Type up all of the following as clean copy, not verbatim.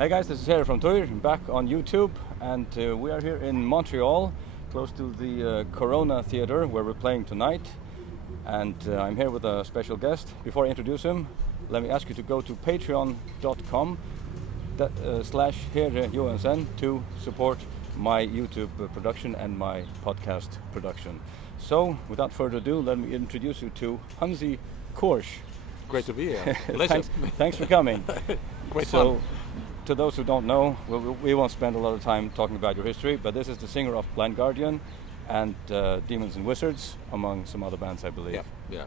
Hey guys, this is Heri from Tour, back on YouTube, and we are here in Montreal, close to the Corona Theatre where we're playing tonight. And I'm here with a special guest. Before I introduce him, let me ask you to go to patreon.com /Heri Joensen to support my YouTube production and my podcast production. So, without further ado, let me introduce you to Hansi Ku. Great to be here. Thanks for coming. Great fun. To those who don't know, we won't spend a lot of time talking about your history, but this is the singer of Blind Guardian and Demons and Wizards, among some other bands, I believe. Yeah.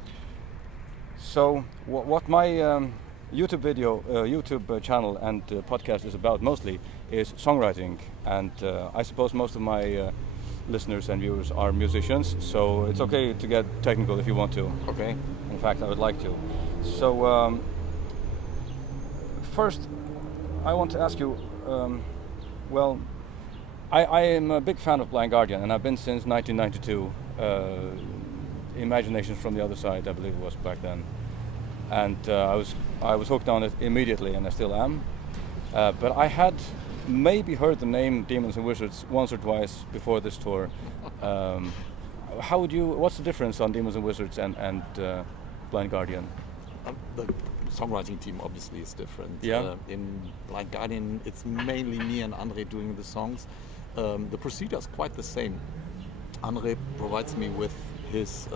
So, what my YouTube channel and podcast is about mostly is songwriting, and I suppose most of my listeners and viewers are musicians, so it's okay to get technical if you want to. Okay. In fact, I would like to. So, first, I want to ask you, I am a big fan of Blind Guardian, and I've been since 1992. Imaginations from the Other Side, I believe it was back then. And I was hooked on it immediately, and I still am. But I had maybe heard the name Demons and Wizards once or twice before this tour. What's the difference on Demons and Wizards and Blind Guardian? The songwriting team obviously is different. Yeah. In Blind Guardian, it's mainly me and Andre doing the songs. The procedure is quite the same. Andre provides me with his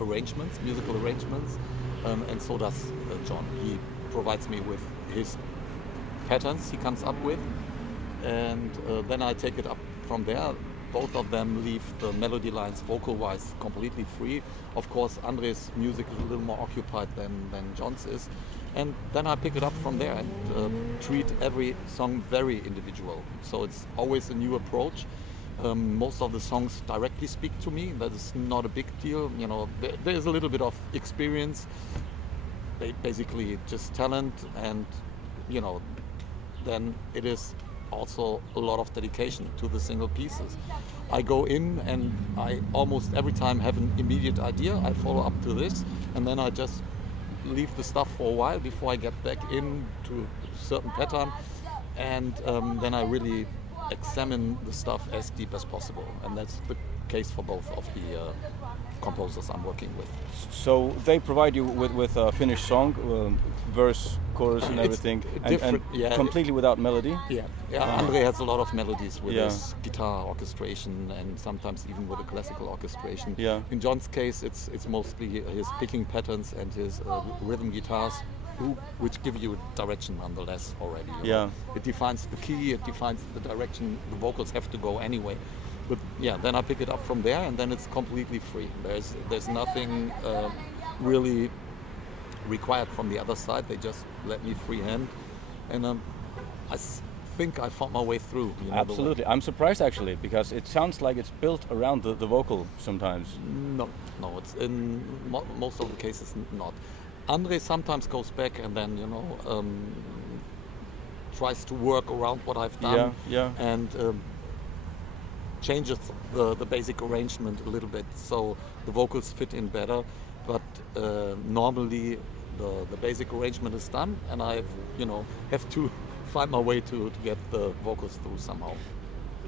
arrangements, musical arrangements, and so does John. He provides me with his patterns he comes up with, and then I take it up from there. Both of them leave the melody lines vocal-wise completely free. Of course, Andre's music is a little more occupied than John's is. And then I pick it up from there and treat every song very individual. So it's always a new approach. Most of the songs directly speak to me. That is not a big deal. You know, there's a little bit of experience, basically just talent, and you know, then it is also a lot of dedication to the single pieces. I go in and I almost every time have an immediate idea. I follow up to this, and then I just leave the stuff for a while before I get back into a certain pattern, and then I really examine the stuff as deep as possible, and that's the case for both of the composers I'm working with. So they provide you with a finished song, verse, chorus, and everything, and completely without melody. Yeah. Andre has a lot of melodies with his guitar orchestration, and sometimes even with a classical orchestration. Yeah. In John's case, it's mostly his picking patterns and his rhythm guitars, which give you direction nonetheless already. You know? It defines the key, it defines the direction the vocals have to go anyway. But then I pick it up from there, and then it's completely free. There's nothing really required from the other side. They just let me freehand, and I think I found my way through. You know, absolutely, I'm surprised actually, because it sounds like it's built around the vocal sometimes. No, it's in most of the cases not. Andre sometimes goes back and then tries to work around what I've done. And changes the basic arrangement a little bit so the vocals fit in better, but normally the basic arrangement is done, and I have to find my way to get the vocals through somehow.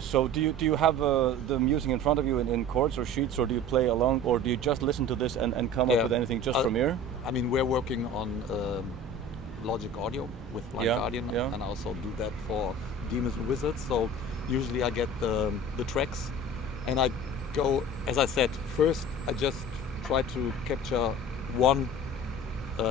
So do you have the music in front of you in chords or sheets, or do you play along, or do you just listen to this and come up with anything just from ear? I mean, we're working on Logic Audio with Blind Guardian, and I also do that for Demons and Wizards. So usually I get the tracks, and I go, as I said, first I just try to capture one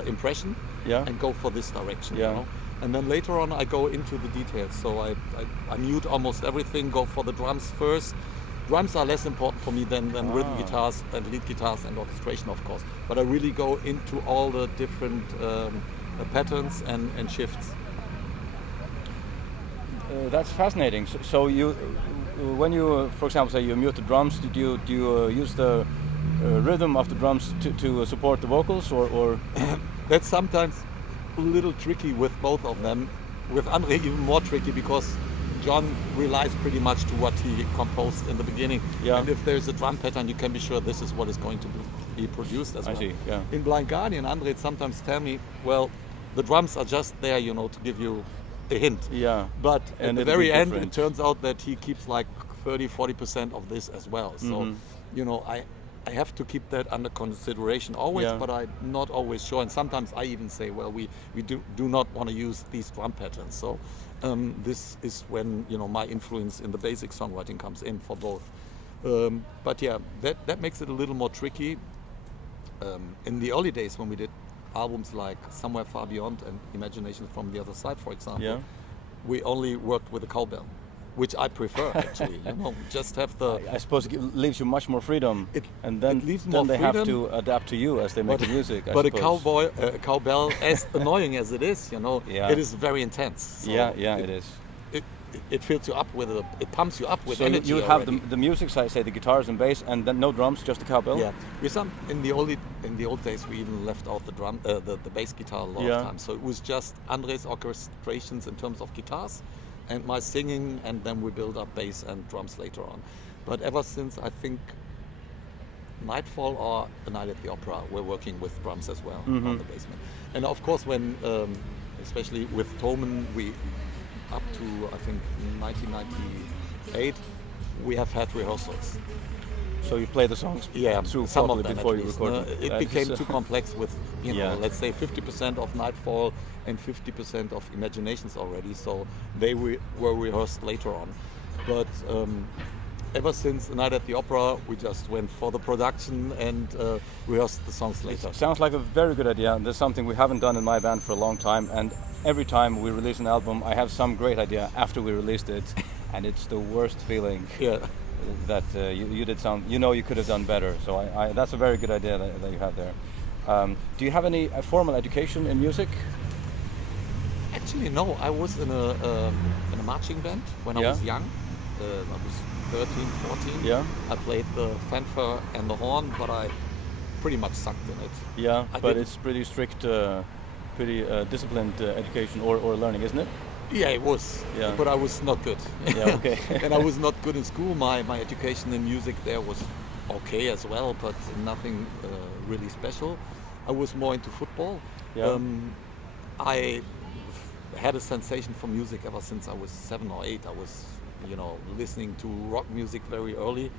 impression and go for this direction. You know? And then later on I go into the details. So I mute almost everything, go for the drums first. Drums are less important for me than rhythm guitars and lead guitars and orchestration, of course. But I really go into all the different patterns and shifts. That's fascinating. So you, when you, for example, say you mute the drums, do you use the rhythm of the drums to support the vocals, or? That's sometimes a little tricky with both of them. With Andre, even more tricky, because John relies pretty much to what he composed in the beginning. And if there's a drum pattern, you can be sure this is what is going to be produced as well. I see. In Blind Guardian, Andre sometimes tell me, well, the drums are just there, to give you a hint. Yeah. But at And the it'll very be end, it different. turns out that he keeps like 30-40% of this as well. So, you know, I have to keep that under consideration always, Yeah. but I'm not always sure. And sometimes I even say, well, we do not want to use these drum patterns. So this is when, you know, my influence in the basic songwriting comes in for both. But yeah, that makes it a little more tricky. In the early days when we did albums like Somewhere Far Beyond and Imagination from the Other Side, for example, Yeah. we only worked with a cowbell, which I prefer actually. You know, just have the. I suppose it leaves you much more freedom, and then it leaves then more they have freedom, to adapt to you as they make the music. I but a suppose. cowbell, as annoying as it is, you know, Yeah. it is very intense. So it is. It fills you up with it pumps you up with So energy. you have already. the music side, say the guitars and bass, and then no drums, just the cowbell. Yeah, in the old days we even left out the the bass guitar a lot Yeah. of times. So it was just Andre's orchestrations in terms of guitars, and my singing, and then we build up bass and drums later on. But ever since I think Nightfall or A Night at the Opera, we're working with drums as well on the basement. And of course, when especially with Tomen, we up to I think 1998, we have had rehearsals. So you play the songs through some of properly them before at you least. record It them. became too complex with, you know, Yeah. let's say 50% of Nightfall and 50% of Imaginations already. So they were rehearsed later on. But ever since A Night at the Opera, we just went for the production and rehearsed the songs later. Sounds like a very good idea. There's something we haven't done in my band for a long time, and every time we release an album, I have some great idea after we released it, and it's the worst feeling. Yeah. That you did sound, you know, you could have done better. So I that's a very good idea that you have there. Do you have any formal education in music? Actually, no. I was in a marching band when I was young. I was 13, 14. Yeah. I played the fanfare and the horn, but I pretty much sucked in it. Yeah, I but didn't- it's pretty strict, pretty disciplined education or learning, isn't it? Yeah, it was. Yeah. But I was not good. Yeah, okay. And I was not good in school. My education in music there was okay as well, but nothing really special. I was more into football. Yeah. I had a sensation for music ever since I was 7 or 8. I was, you know, listening to rock music very early.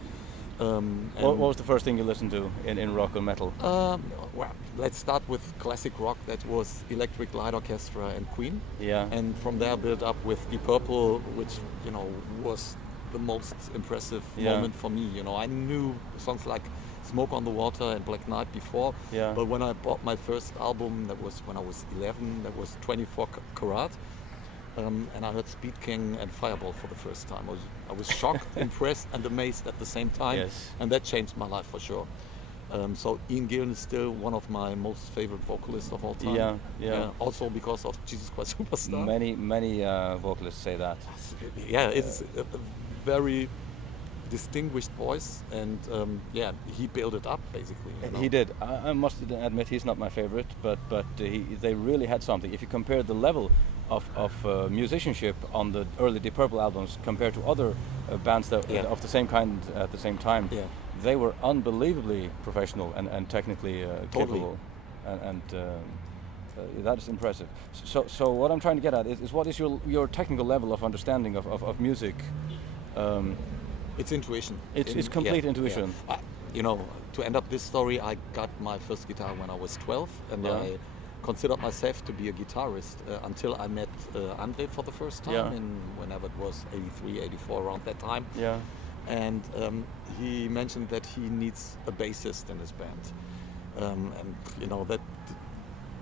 What was the first thing you listened to in rock or metal? Well, let's start with classic rock. That was Electric Light Orchestra and Queen. Yeah. And from there built up with Deep Purple, which, you know, was the most impressive moment for me. You know, I knew songs like Smoke on the Water and Black Knight before. Yeah. But when I bought my first album, that was when I was 11, that was 24 Karat. And I heard Speed King and Fireball for the first time. I was shocked, impressed, and amazed at the same time. Yes. And that changed my life for sure. So Ian Gillan is still one of my most favorite vocalists of all time. Yeah. Also because of Jesus Christ Superstar. Many vocalists say that. Yeah, it's a very distinguished voice, and he built it up basically. You know? He did. I must admit he's not my favorite, but they really had something. If you compare the level of musicianship on the early Deep Purple albums compared to other bands that of the same kind at the same time, they were unbelievably professional and technically capable, and that is impressive. So what I'm trying to get at is what is your technical level of understanding of music? It's intuition. It's complete intuition. Yeah. You know, to end up this story, I got my first guitar when I was 12, and I considered myself to be a guitarist until I met Andre for the first time in whenever it was 83, 84, around that time. Yeah. And he mentioned that he needs a bassist in his band. And, you know, that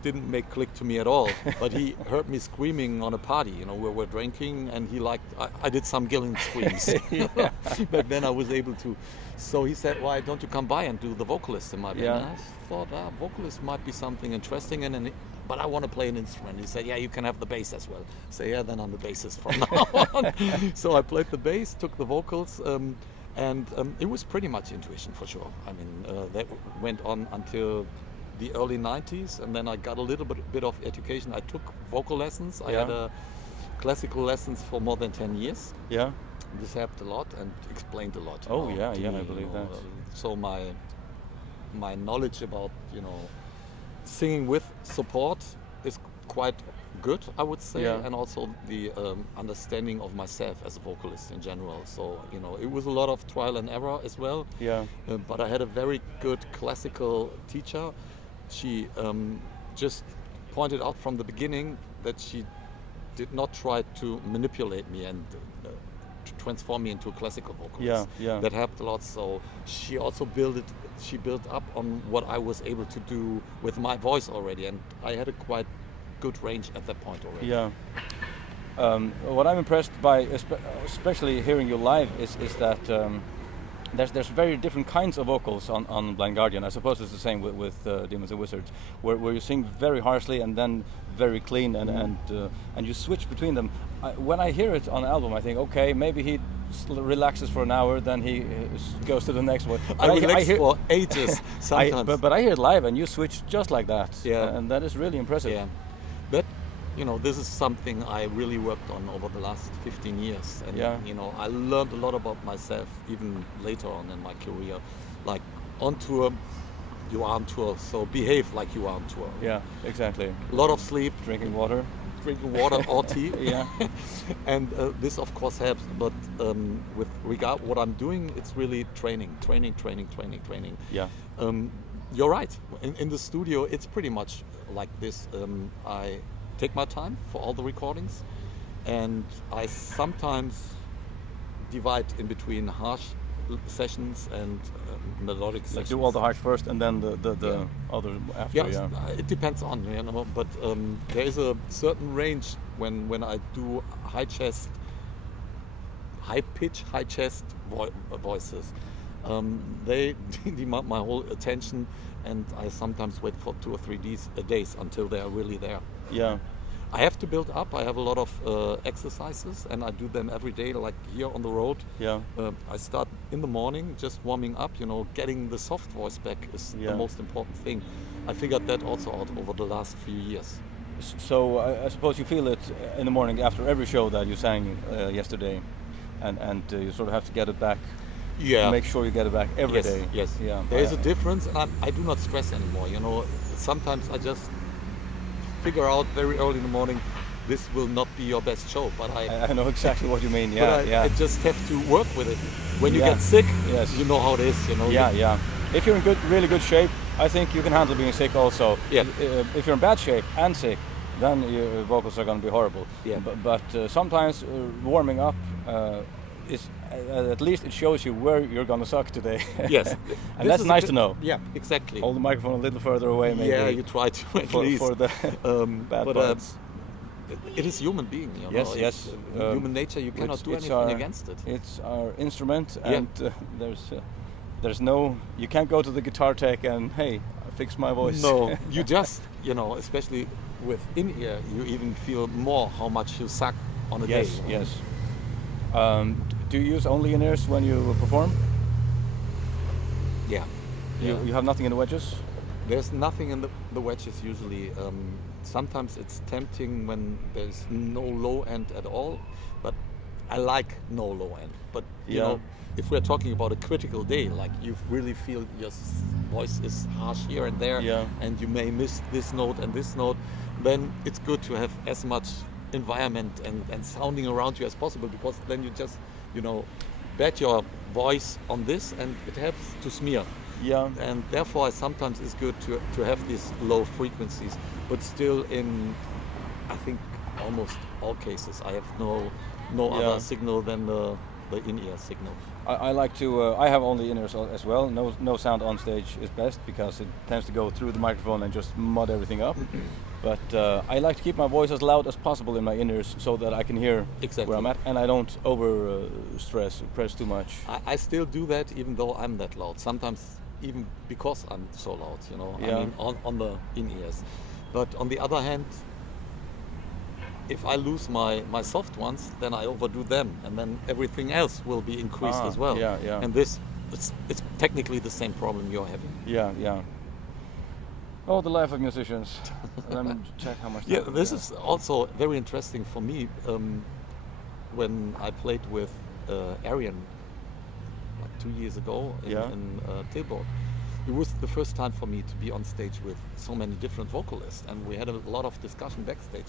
didn't make click to me at all. But he heard me screaming on a party, you know, where we're drinking, and he liked, I did some Gillan screams. But then I was able to. So he said, why don't you come by and do the vocalist in my band? And I thought, vocalist might be something interesting, but I want to play an instrument. He said, yeah, you can have the bass as well. So yeah, then I'm the bassist from now on. So I played the bass, took the vocals, and it was pretty much intuition for sure. I mean, that went on until the early 90s, and then I got a little bit of education. I took vocal lessons. I had classical lessons for more than 10 years. Yeah. This helped a lot and explained a lot. Oh, to yeah, me, I believe that. So my knowledge about, you know, singing with support is quite good, I would say, Yeah. and also the understanding of myself as a vocalist in general. So, you know, it was a lot of trial and error as well. Yeah. But I had a very good classical teacher. She just pointed out from the beginning that she did not try to manipulate me and to transform me into a classical vocalist. Yeah, yeah. That helped a lot. So she also built up on what I was able to do with my voice already, and I had a quite good range at that point already. Yeah. What I'm impressed by, especially hearing you live, is that there's very different kinds of vocals on Blind Guardian. I suppose it's the same with Demons and Wizards, where you sing very harshly and then very clean, and you switch between them. When I hear it on an album, I think, okay, maybe he relaxes for an hour, then he goes to the next one. I relax for ages sometimes. But I hear it live, and you switch just like that. Yeah. And that is really impressive. Yeah. But, you know, this is something I really worked on over the last 15 years. And, Yeah. you know, I learned a lot about myself even later on in my career. Like, on tour, you are on tour, so behave like you are on tour. Yeah, exactly. A lot of sleep, Drinking water. or tea. Yeah. And this, of course, helps. But with regard what I'm doing, it's really training. Yeah. You're right. In the studio, it's pretty much like this. I take my time for all the recordings, and I sometimes divide in between harsh sessions and melodic Like sessions. do all the harsh first, and then the Yeah. other after. Yeah, Yeah. it depends on, you know, but there is a certain range when I do high pitch, high chest voices. They demand my whole attention, and I sometimes wait for 2 or 3 days until they are really there. Yeah. I have to build up. I have a lot of exercises, and I do them every day, like here on the road. Yeah. I start in the morning, just warming up, you know, getting the soft voice back is Yeah. the most important thing. I figured that also out over the last few years. So I suppose you feel it in the morning after every show that you sang yesterday, and you sort of have to get it back. Yeah. Make sure you get it back every day. Yes. Yeah. There is a difference, and I do not stress anymore. You know, sometimes I just figure out very early in the morning, this will not be your best show, but I know exactly what you mean. Yeah. but I just have to work with it. When you Yeah. get sick, Yes. you know how it is. You know. Yeah, yeah. If you're in really good shape, I think you can handle being sick also. Yeah. If you're in bad shape and sick, then your vocals are going to be horrible. Yeah. But sometimes warming up is at least it shows you where you're going to suck today. Yes. And This that's is a nice bit- to know. Yeah, exactly. Hold the microphone a little further away, maybe. Yeah, you try to at least. for the bad but parts. it is human being, you Yes, know. yes. It's human nature. You cannot do anything against it. It's our instrument, Yeah. and there's no. You can't go to the guitar tech and hey, fix my voice. No, you just, you know, especially with in-ear, you even feel more how much you suck on a day. Yes, yes. Do you use only in-ears when you perform? Yeah. You have nothing in the wedges? There's nothing in the wedges usually. Sometimes it's tempting when there's no low end at all, but I like no low end. But you Yeah. know, if we're talking about a critical day, like you really feel your voice is harsh here and there, Yeah. and you may miss this note and this note, then it's good to have as much environment and sounding around you as possible, because then you just, you know, bet your voice on this and it helps to smear. Yeah. And therefore sometimes it's good to have these low frequencies, but still in, I think, almost all cases I have no Yeah. other signal than the in-ear signal. I like to. I have only in-ears as well. No sound on stage is best because it tends to go through the microphone and just mud everything up. But I like to keep my voice as loud as possible in my in-ears so that I can hear Exactly. where I'm at, and I don't press too much. I still do that even though I'm that loud. Sometimes even because I'm so loud, you know. Yeah. I mean, on the in-ears. But on the other hand, if I lose my soft ones, then I overdo them, and then everything else will be increased as well. Yeah, yeah. And this, it's technically the same problem you're having. Yeah, yeah. Oh, the life of musicians. Let me check how much. Yeah, time we this have. is also very interesting for me. When I played with Arian like 2 years ago in Yeah. Tilburg, it was the first time for me to be on stage with so many different vocalists, and we had a lot of discussion backstage.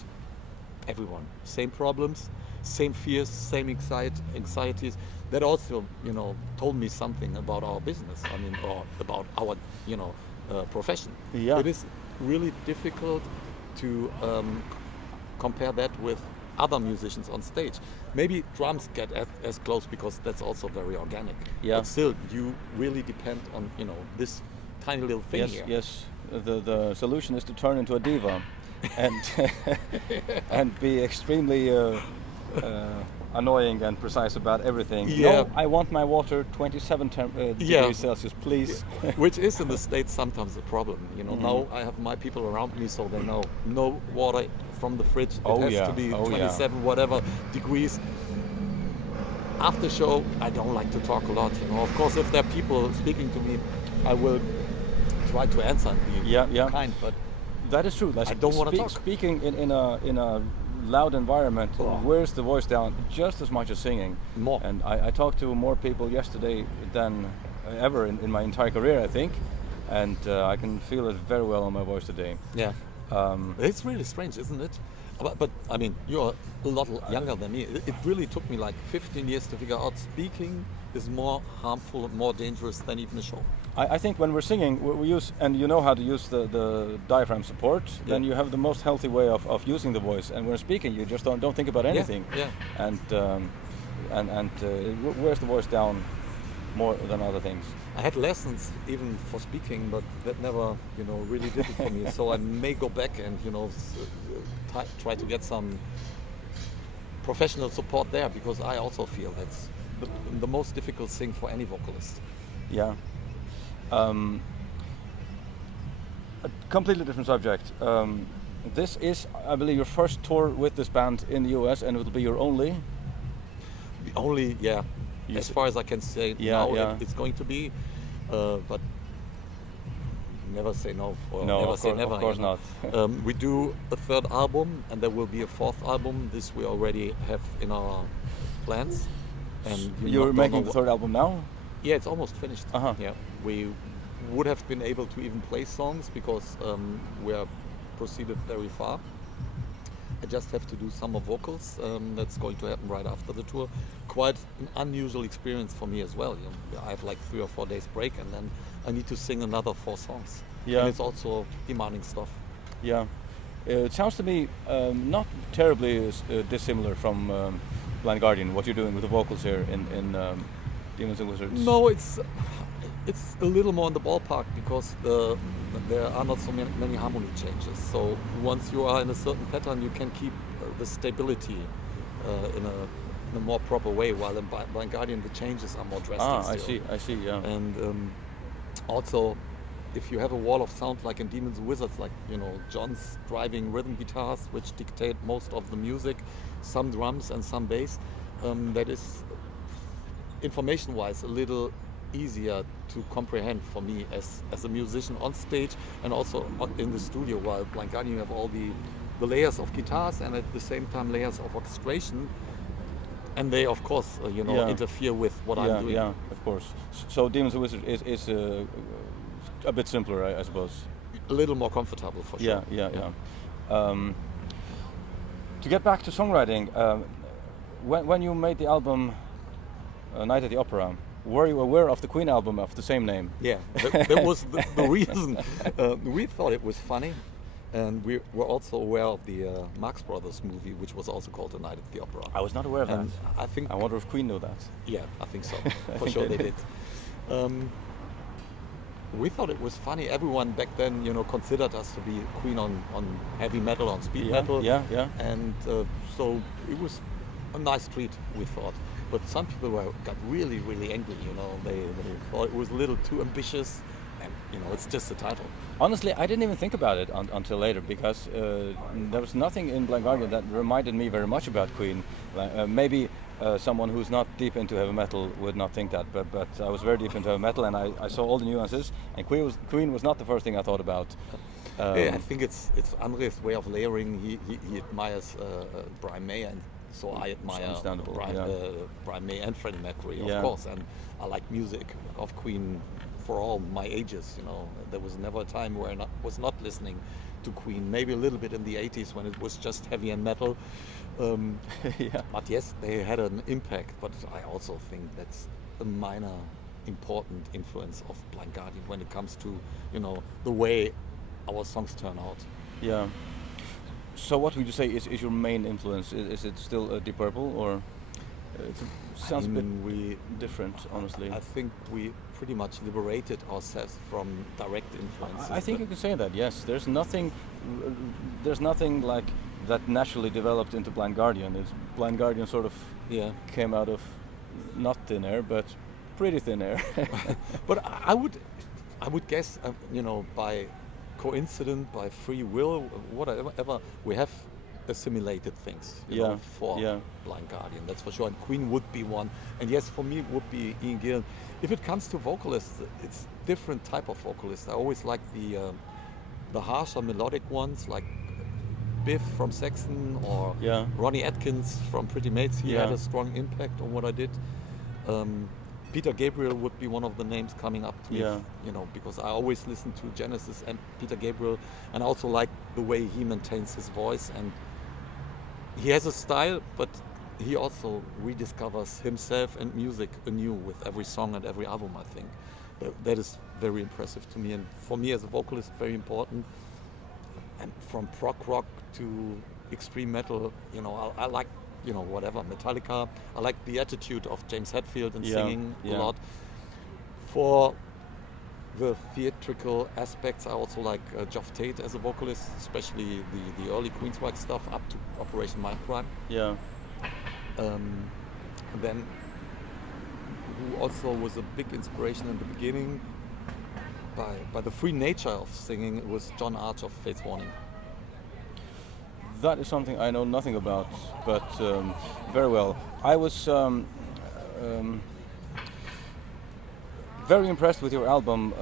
Everyone, same problems, same fears, same anxieties. That also, told me something about our business. I mean, or about our, profession. Yeah. It is really difficult to compare that with other musicians on stage. Maybe drums get as close because that's also very organic. Yeah. But still, you really depend on, this tiny little thing Yes, here. yes. The solution is to turn into a diva, and and be extremely annoying and precise about everything. Yeah. No, I want my water 27 degrees Celsius, please. Which is in the States sometimes a problem. Mm-hmm. Now I have my people around me, so they know no water from the fridge. It Oh, has yeah. to be Oh, 27 whatever degrees. After show, I don't like to talk a lot. Of course, if there are people speaking to me, I will try to answer and be Yeah. kind. But That is true. I don't wanna talk. Speaking in a loud environment wears the voice down just as much as singing. More. And I talked to more people yesterday than ever in my entire career, I think. And I can feel it very well on my voice today. yeah, it's really strange, isn't it? But I mean, you're a lot younger than me. It really took me like 15 years to figure out speaking is more harmful and more dangerous than even a show. I think when we're singing, we use, and you know how to use the diaphragm support, then you have the most healthy way of using the voice. And when speaking, you just don't think about anything. Yeah. And it wears the voice down more than other things. I had lessons even for speaking, but that never, really did it for me. So I may go back and, try to get some professional support there, because I also feel that's the most difficult thing for any vocalist. Yeah. A completely different subject. This is, I believe, your first tour with this band in the US, and it will be your only. The only, as far as I can say now, it's going to be, but never say no, or No, never of say course, never. of course not. We do a third album, and there will be a fourth album. This we already have in our plans. And You're making the third album now? Yeah, it's almost finished. Uh-huh. Yeah, we would have been able to even play songs because we are proceeded very far. I just have to do some more vocals. That's going to happen right after the tour. Quite an unusual experience for me as well. I have like 3 or 4 days break, and then I need to sing another 4 songs. Yeah. And it's also demanding stuff. Yeah. It sounds to me not terribly dissimilar from Blind Guardian, what you're doing with the vocals here in Demons and Wizards. No, it's a little more in the ballpark because there are not so many harmony changes. So once you are in a certain pattern, you can keep the stability in a more proper way. While in Blind Guardian, the changes are more drastic. I see. Yeah. And also, if you have a wall of sound like in Demons and Wizards, like John's driving rhythm guitars, which dictate most of the music, some drums and some bass, that is information-wise a little easier to comprehend for me as a musician on stage and also in the studio. While Blind Guardian, you have all the layers of guitars and at the same time layers of orchestration, and they of course interfere with what I'm doing. Yeah, of course. So Demons and Wizards is a bit simpler, I suppose. A little more comfortable for sure. Yeah. To get back to songwriting, when you made the album Night at the Opera, were you aware of the Queen album of the same name? Yeah, that was the reason. We thought it was funny, and we were also aware of the Marx Brothers movie, which was also called The Night at the Opera. I was not aware of that. And I wonder if Queen knew that. Yeah, I think so. For sure they did. We thought it was funny. Everyone back then, considered us to be Queen on heavy metal, on speed metal. Yeah. And so it was a nice treat, we thought. But some people got really, really angry. They thought it was a little too ambitious, and it's just a title. Honestly, I didn't even think about it until later, because there was nothing in Blind Guardian that reminded me very much about Queen. Maybe someone who's not deep into heavy metal would not think that, but I was very deep into heavy metal, and I saw all the nuances. And Queen was not the first thing I thought about. I think it's Andre's way of layering. He admires Brian May, and so I admire Brian May and Freddie Mercury, of course, and I like music of Queen for all my ages. There was never a time where I was not listening to Queen. Maybe a little bit in the 80s when it was just heavy and metal. Yeah. But yes, they had an impact. But I also think that's a minor, important influence of Blind Guardian when it comes to the way our songs turn out. Yeah. So what would you say is your main influence? Is it still Deep Purple, or it sounds a bit different, honestly? I think we pretty much liberated ourselves from direct influences. I think you can say that. Yes, there's nothing like that naturally developed into Blind Guardian. Blind Guardian sort of came out of not thin air, but pretty thin air. But I would guess, by coincidence, by free will, whatever, we have assimilated things for Blind Guardian, that's for sure. And Queen would be one. And yes, for me, it would be Ian Gillan. If it comes to vocalists, it's different type of vocalists. I always like the harsher melodic ones, like Biff from Saxon, or Ronnie Atkins from Pretty Mates. He had a strong impact on what I did. Peter Gabriel would be one of the names coming up to me, because I always listen to Genesis and Peter Gabriel, and I also like the way he maintains his voice, and he has a style, but he also rediscovers himself and music anew with every song and every album, I think. That is very impressive to me, and for me as a vocalist, very important. And from prog rock to extreme metal, I like whatever, Metallica. I like the attitude of James Hetfield in singing a lot. For the theatrical aspects, I also like Geoff Tate as a vocalist, especially the early Queensryche stuff up to Operation Mindcrime. Yeah. Then, who also was a big inspiration in the beginning by the free nature of singing, it was John Arch of Fates Warning. That is something I know nothing about, but very well. I was very impressed with your album,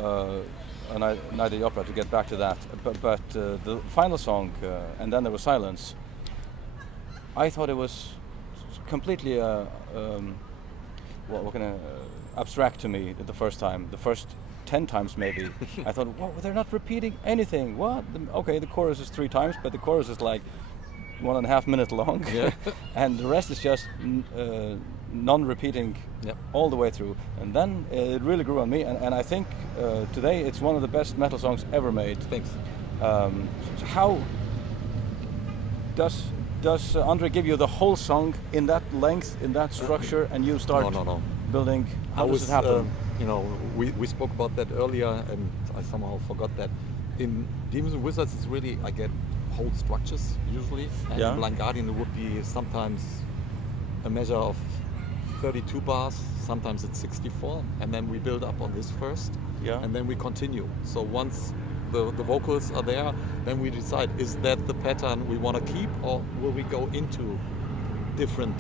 Night at the Opera, to get back to that. But the final song, And Then There Was Silence, I thought it was completely abstract to me the first time. The first 10 times maybe. I thought, they're not repeating anything. What? Okay, the chorus is 3 times, but the chorus is like 1.5 minutes long, and the rest is just non-repeating all the way through. And then it really grew on me, and I think today it's one of the best metal songs ever made. Thanks. So how does Andre give you the whole song in that length, in that structure, and you start building? How does it happen? We spoke about that earlier, and I somehow forgot that. In Demons and Wizards, it's really, I get whole structures usually, and in Blind Guardian it would be sometimes a measure of 32 bars, sometimes it's 64, and then we build up on this first, and then we continue. So once the vocals are there, then we decide, is that the pattern we want to keep, or will we go into different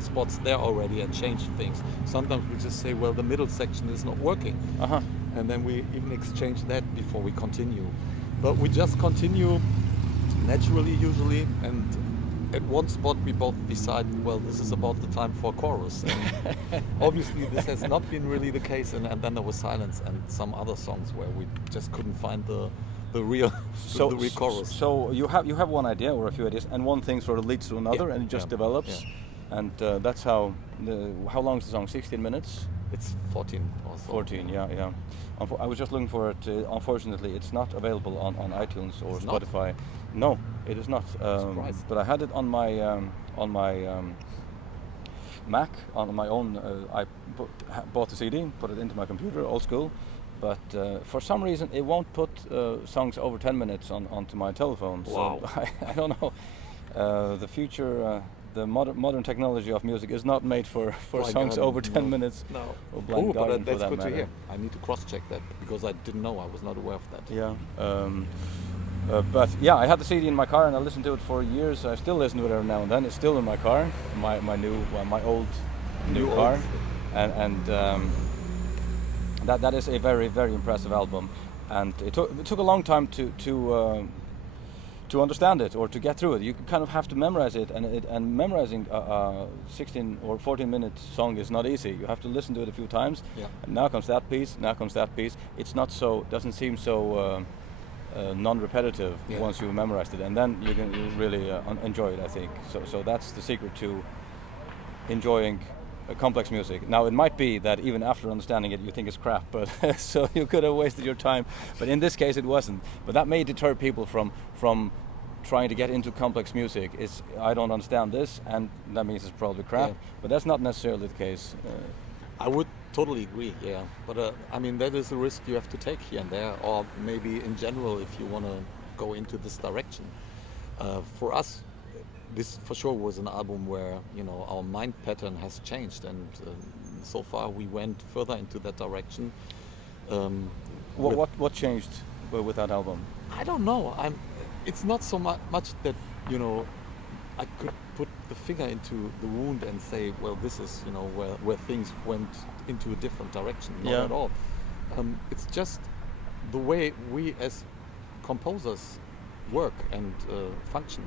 spots there already and change things? Sometimes we just say, well, the middle section is not working, and then we even exchange that before we continue. But we just continue naturally usually, and at one spot we both decide, well, this is about the time for a chorus. And obviously this has not been really the case, and then there was silence and some other songs where we just couldn't find the real chorus. So you have one idea or a few ideas, and one thing sort of leads to another, and it just develops. And that's how long is the song? 16 minutes? It's 14 or so. 14, yeah. I was just looking for it. Unfortunately, it's not available on iTunes or Spotify. No, it is not. But I had it on my Mac, on my own. I bought the CD, put it into my computer, old school. But for some reason, it won't put songs over 10 minutes onto my telephone. Wow. So I don't know. The future. The modern technology of music is not made for songs over 10 minutes. No. Or Blind Guardian, that's for that good matter. to hear. I need to cross-check that because I didn't know. I was not aware of that. Yeah. But yeah, I had the CD in my car and I listened to it for years. I still listen to it every now and then. It's still in my car, my old car, and that is a very, very impressive album. And it took a long time to to understand it or to get through it. You kind of have to memorize it, and memorizing a 16 or 14-minute song is not easy. You have to listen to it a few times. Yeah. And now comes that piece. Now comes that piece. It's not so. Doesn't seem so non-repetitive once you've memorized it, and then you can really enjoy it. I think so. That's the secret to enjoying complex music. Now it might be that even after understanding it you think it's crap, but so you could have wasted your time, but in this case it wasn't. But that may deter people from trying to get into complex music. It's I don't understand this, and that means it's probably crap. But that's not necessarily the case. I would totally agree, but I mean that is a risk you have to take here and there, or maybe in general if you want to go into this direction. For us, this for sure was an album where our mind pattern has changed, and so far we went further into that direction. What changed with that album? I don't know. It's not so much that I could put the finger into the wound and say, well, this is where things went into a different direction. Not at all. It's just the way we as composers work and function.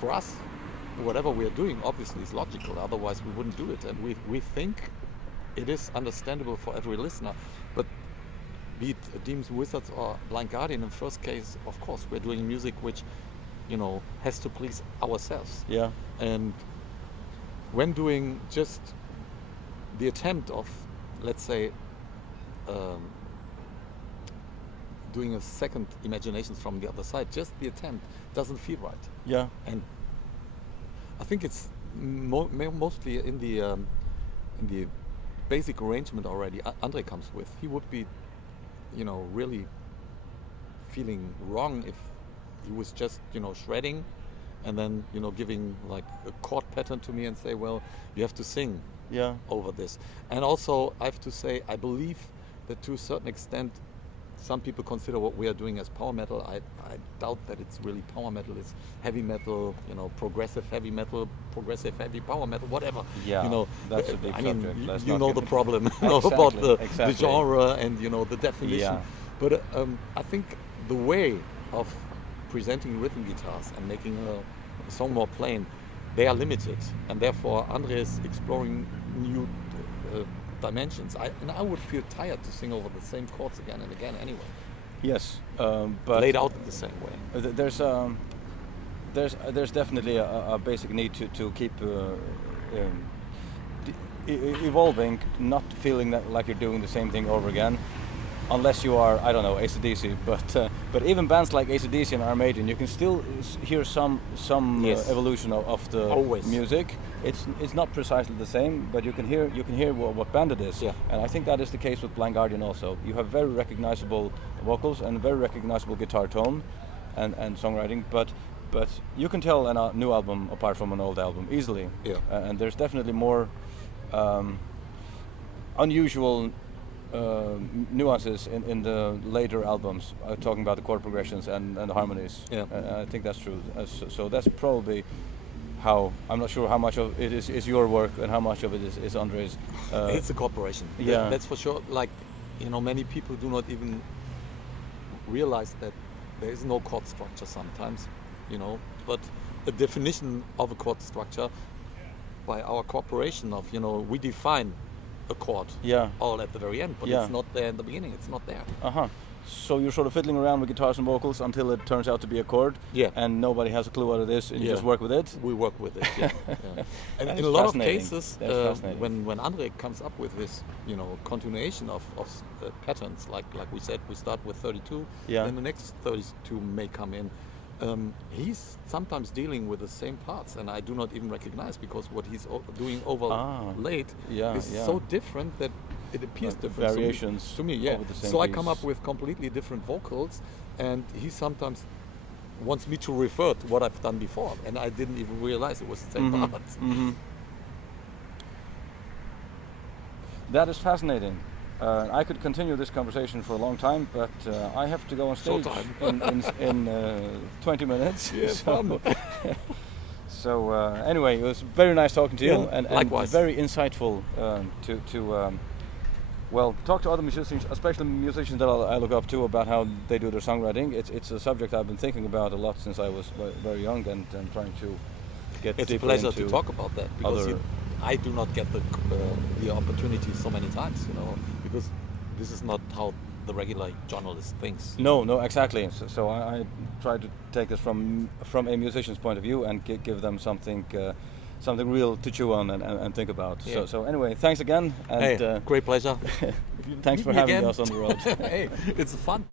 For us, whatever we are doing obviously is logical, otherwise we wouldn't do it, and we think it is understandable for every listener. But be it Demons, Wizards or Blind Guardian, in the first case, of course, we're doing music which has to please ourselves. Yeah. And when doing just the attempt of, let's say, doing a second Imaginations from the other side, just the attempt doesn't feel right. Yeah. And I think it's mostly in the basic arrangement already Andre comes with. He would be, really feeling wrong if he was just, shredding and then, giving like a chord pattern to me and say, well, you have to sing over this. And also, I have to say, I believe that to a certain extent, some people consider what we are doing as power metal. I doubt that it's really power metal. It's heavy metal, progressive heavy metal, progressive heavy power metal, whatever. Yeah, that's a big subject. You know the problem exactly, about the exactly. genre and the definition. Yeah. But I think the way of presenting rhythm guitars and making a song more plain, they are limited, and therefore Andre is exploring new dimensions. I would feel tired to sing over the same chords again and again anyway. Yes, but laid out in the same way. There's definitely a basic need to keep evolving, not feeling that like you're doing the same thing over again, unless you are, I don't know, AC/DC. But even bands like AC/DC and Iron Maiden, you can still hear some evolution of the music. It's not precisely the same, but you can hear what band it is. Yeah. And I think that is the case with Blind Guardian also. You have very recognizable vocals and very recognizable guitar tone and songwriting, but you can tell a new album apart from an old album easily. Yeah. And there's definitely more unusual nuances in the later albums, talking about the chord progressions and the harmonies. Yeah. I think that's true. So that's probably how, I'm not sure how much of it is your work and how much of it is Andre's. It's a cooperation. Yeah. That's for sure. Like, many people do not even realize that there is no chord structure sometimes, but a definition of a chord structure by our cooperation of, we define a chord all at the very end, but it's not there in the beginning, it's not there. So you're sort of fiddling around with guitars and vocals until it turns out to be a chord, and nobody has a clue what it is, and you just work with it? We work with it, yeah. And in a lot of cases, when Andre comes up with this, continuation of patterns, like we said, we start with 32, then the next 32 may come in. He's sometimes dealing with the same parts, and I do not even recognize, because what he's doing overlaid is so different that it appears different variations to me. over the same so piece. I come up with completely different vocals, and he sometimes wants me to refer to what I've done before, and I didn't even realize it was the same parts. Mm-hmm. That is fascinating. I could continue this conversation for a long time, but I have to go on stage in 20 minutes. Yeah, fun. So anyway, it was very nice talking to you, and likewise. very insightful Well, talk to other musicians, especially musicians that I look up to, about how they do their songwriting. It's a subject I've been thinking about a lot since I was very young, and trying to get It's a deeper pleasure into to talk about that, because other. I do not get the opportunity so many times, because this is not how the regular journalist thinks. No, exactly. So I try to take this from a musician's point of view and give them something real to chew on and think about. Yeah. So anyway, thanks again, and Hey, great pleasure. thanks for having us on the road. Hey, it's fun.